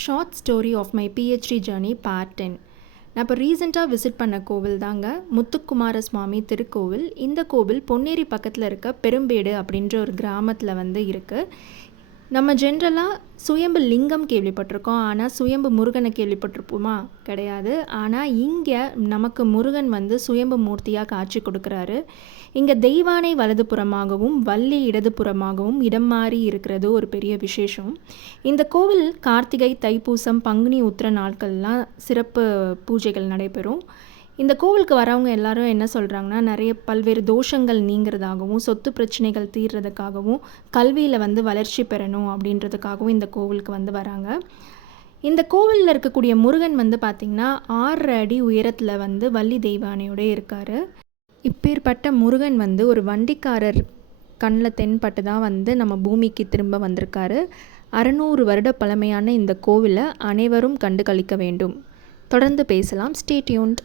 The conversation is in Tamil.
Short story of my PhD journey part 10. நான் இப்போ ரீசெண்டாக விசிட் பண்ண கோவில் தாங்க முத்துக்குமார சுவாமி திருக்கோவில். இந்த கோவில் பொன்னேரி பக்கத்தில் இருக்க பெரும்பேடு அப்படின்ற ஒரு கிராமத்தில் இருக்குது. நம்ம ஜென்ரலாக சுயம்பு லிங்கம் கேள்விப்பட்டிருக்கோம், ஆனால் சுயம்பு முருகனை கேள்விப்பட்டிருப்போமா? கிடையாது. ஆனால் இங்கே நமக்கு முருகன் சுயம்பு மூர்த்தியாக காட்சி கொடுக்குறாரு. இங்கே தெய்வானை வலதுபுறமாகவும் வள்ளி இடதுபுறமாகவும் இடம் மாறி இருக்கிறது ஒரு பெரிய விசேஷம். இந்த கோவில் கார்த்திகை, தைப்பூசம், பங்குனி உத்திர நாட்கள்லாம் சிறப்பு பூஜைகள் நடைபெறும். இந்த கோவிலுக்கு வரவங்க எல்லாரும் என்ன சொல்கிறாங்கன்னா, நிறைய பல்வேறு தோஷங்கள் நீங்கிறதாகவும், சொத்து பிரச்சனைகள் தீர்றதுக்காகவும், கல்வியில் வளர்ச்சி பெறணும் அப்படின்றதுக்காகவும் இந்த கோவிலுக்கு வராங்க. இந்த கோவிலில் இருக்கக்கூடிய முருகன் பார்த்திங்கன்னா 6 அடி உயரத்தில் வள்ளி தெய்வானையோட இருக்கார். இப்பேற்பட்ட முருகன் ஒரு வண்டிக்காரர் கண்ணில் தென்பட்டு தான் நம்ம பூமிக்கு திரும்ப வந்திருக்காரு. 600 வருட பழமையான இந்த கோவிலை அனைவரும் கண்டு களிக்க வேண்டும். தொடர்ந்து பேசலாம். Stay tuned.